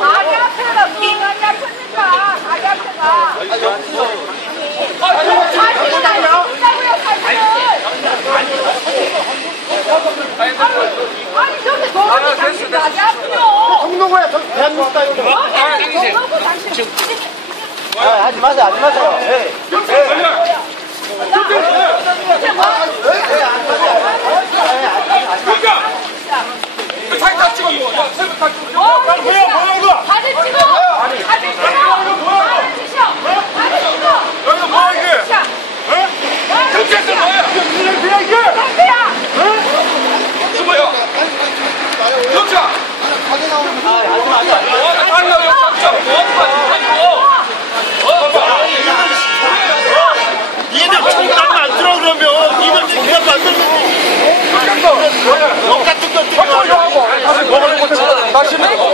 가게 앞에가 무슨 가게 앞입니까? 가게 앞에가. 아니, 저기 도로도 당신 가게 앞이요. 저 대한민국. 여기는 도로고 당신. 아, 하지 마세요, 하지 마세요. 예. 그 사진 다 찍어 이거. 야, 세분 다 찍어. 어, 사진 찍어. 사진 찍어. 사진 찍어. 사진 찍어. 사진 찍어. 여기가 뭐야 이게? 자, 경찰서 뭐야? 야 이거 뭐야? 경찰. 아니 들어. 너 같은 거 들어. 다시 먹어는 거 찾아. 다시 경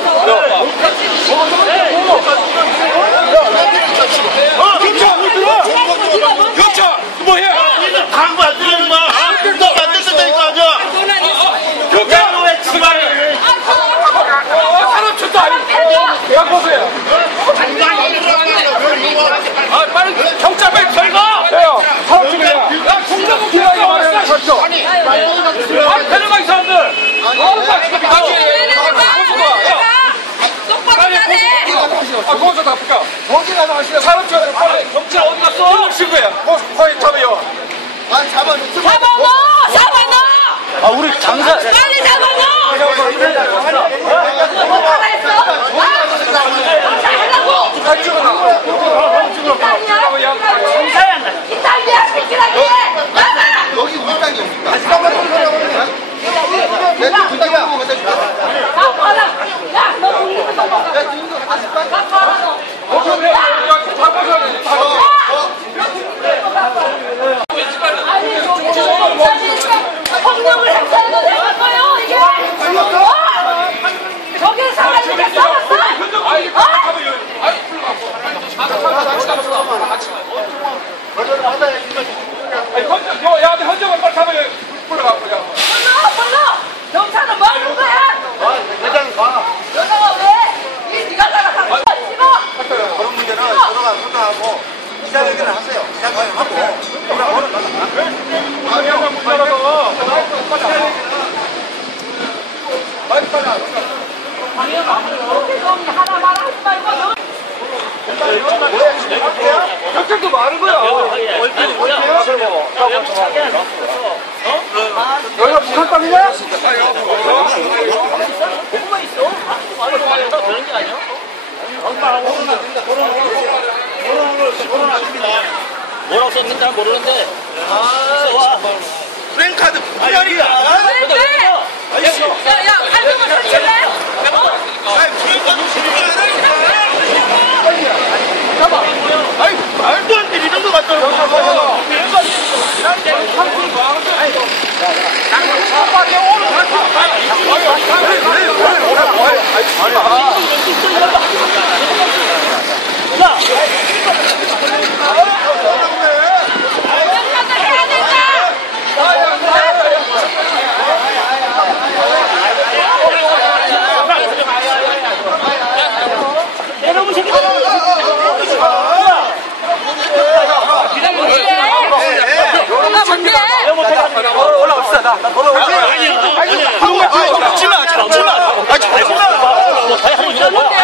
Vamos, vamos, vamos. 기자회견을 하세요. 기자회견 하고 그럼 오늘 아니, 현정 문 열어서. 빨리 빨리 안 이렇게 정리 하나만 하지 말고 너 경찰도 많은 거야. 여기가 북한 땅이냐? 뭐라고 썼는지 잘 모르는데. 아, 프랭카드 분열이야. 왜 돼? 야, 야, 한동안 설치래? 아니, 프랭카드 분열이야. 아니, 말도 안 돼. 이런 거 갖다 명령을 해야 된다. 너가 뭔데? 올라옵시다. 나, 나 돌아올게. 잡지 마, 잡지 마. 아, 잡지 마. 뭔데?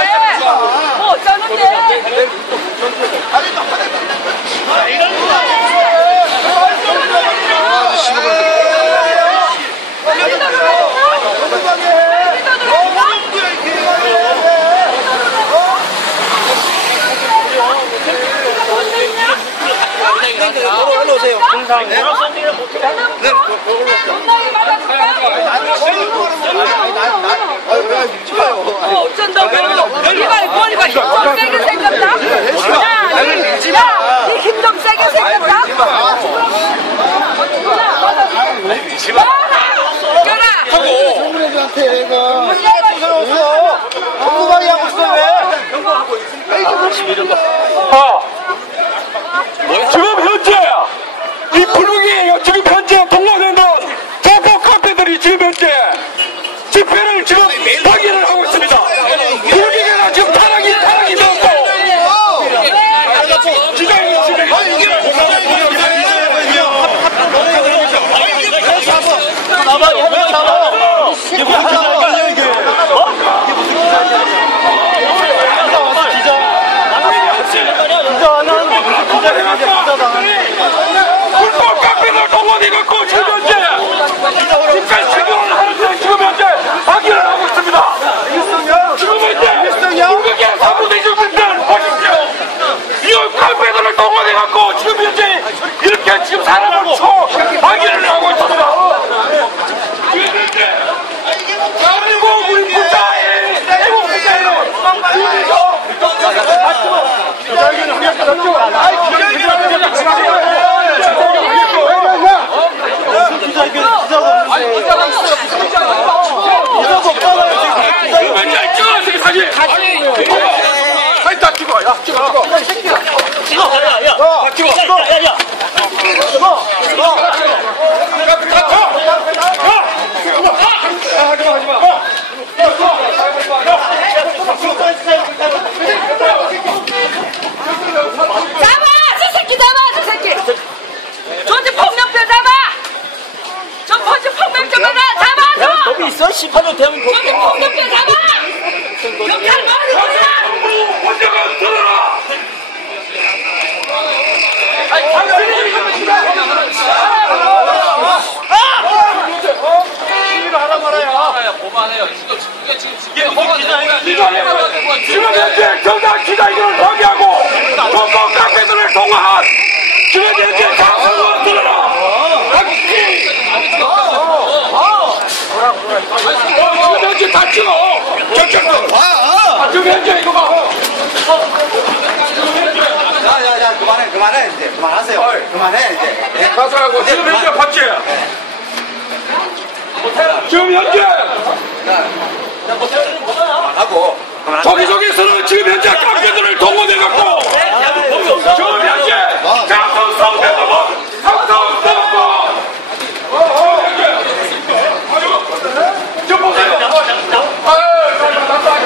뭐 어쩌는데? 올라오세요. 건강히 맞아줄까? 어, 어쩐다고? 이봐, 머리가 힘좀 세게 생겼다? 야, 니, 야, 니 힘 좀 세게 생겼다? 야, 맞아. 껴라! 정부애들한테 그 문제가 정부방이 하고 있어, 왜? 아, 지금 현재 이 불국이에요. 지금 현재 동락에는 저거 카페들이 지금 현재 집회를 지금 확인을 하고 있습니다. 불기계는 지금 타락이 타락이 되었고 기자님 지금 나봐, 얘는 나봐. 이게 무슨 기자야, 이게? 어? 이게 무슨 기자냐? 나와서 기자. 나가서 할수 있는 거 아니야? 기자 안 하는데 무슨 기자를 하냐, 기자 당하는데. 불법 카페를 동원해갖고 지금 현재 집회 신고를 하는데 지금 현재 확인을 하고 있습니다. 지금 현재 불극의 사무대주분들 보십시오. 이 카페들을 동원해갖고 지금 현재 이렇게 지금 사람을 쳐 확인을 하고 있습니다. 지금 현재 대한민국 우리 부자의 대국 부자의 우리서 기자, 이게 기자가 없는데. 기자가 없잖아요, 지금. 기자 맨날 다 찍어. 야 찍어 찍어. 찍어, 야, 야. 야, 찍어. 야, 야, 야. 잡아! 저 새끼 잡아! 저 새끼! 저지 폭력배 잡아! 저 퍼지 폭력배가 잡아! 저! 법이 있어? 심판을 대면 법이 저지 폭력배 잡아! 경찰 머리 보자! 혼자가 들어라. 지금 현재 정당 기자회견을 방해하고 전국 카페들을 통화한 지금 현재 장성원 들어라. 지금 현재 다 찍어. 경찰서. 아, 지금 현재 이거 봐. 야 야 야 그만해 그만해 이제 그만하세요 그만해 이제 예? 가서하고 지금 현재 봤지? 지금 현재 하고 그만하세요 저기 저기서는 지금 현재 깡패들을 동원해갖고 지금 현재 장성 성대모고 상성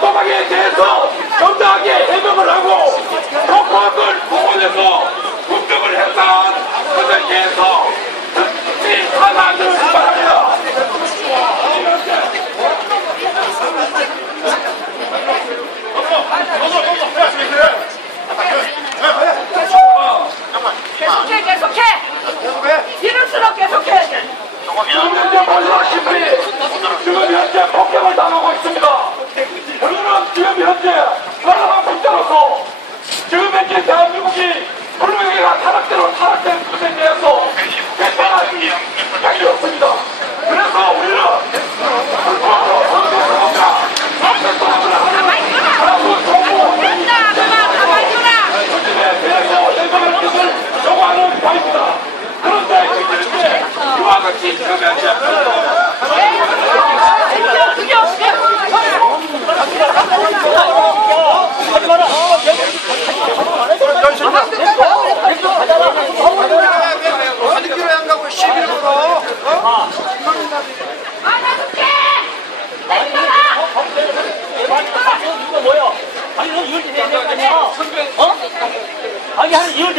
답답하게 대해서 정당하게 해명을 하고 법학을 동원해서 국정을 했던 것에 대해서 특히 사과를 바랍니다. 계속해 계속해 이럴수록 계속해야 돼 지금 현재 벌써 시민이 지금 현재 폭격을 당하고 있습니다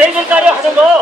대결까지 하는 거.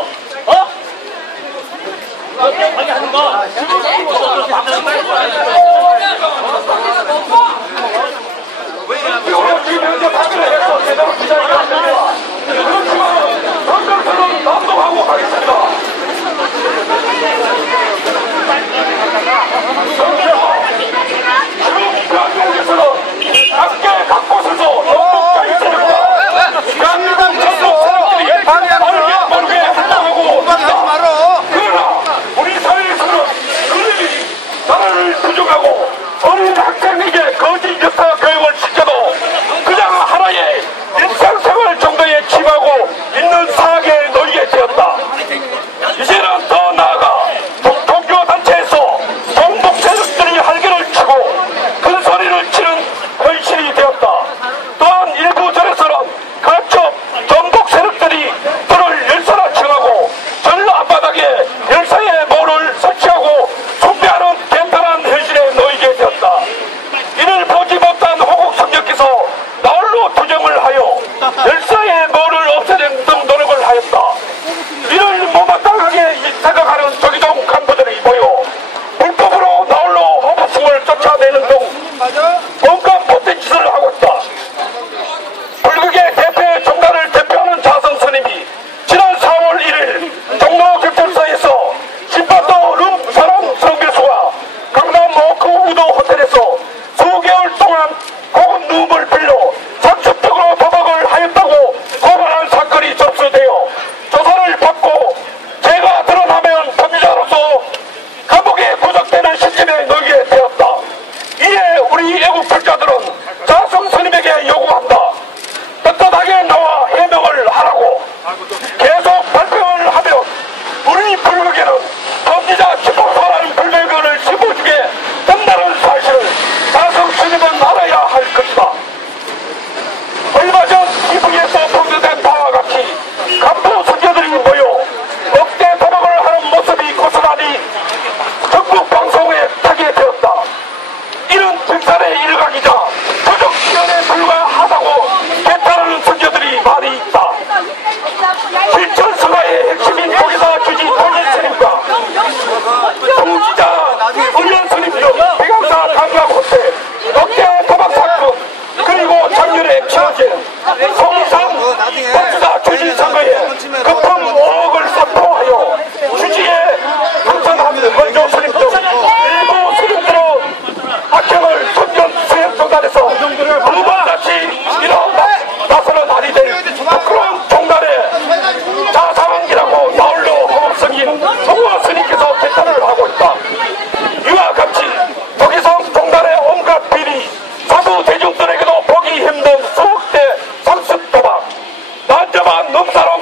급품 5억을 선포하여 주지에 당선하는 먼저 수립도 일부 수립대로 악행을 전면 수행 정단에서 무번 다시 일어 나서는 날이 될 그런 종단의 자상이라고 나홀로 허업성인 성화 스님께서 대단을 하고 있다. 이와 같이 저기성 종단의 온갖 비리 사부 대중들에게도 보기 힘든 수억대 상습 도박 난자만 농사로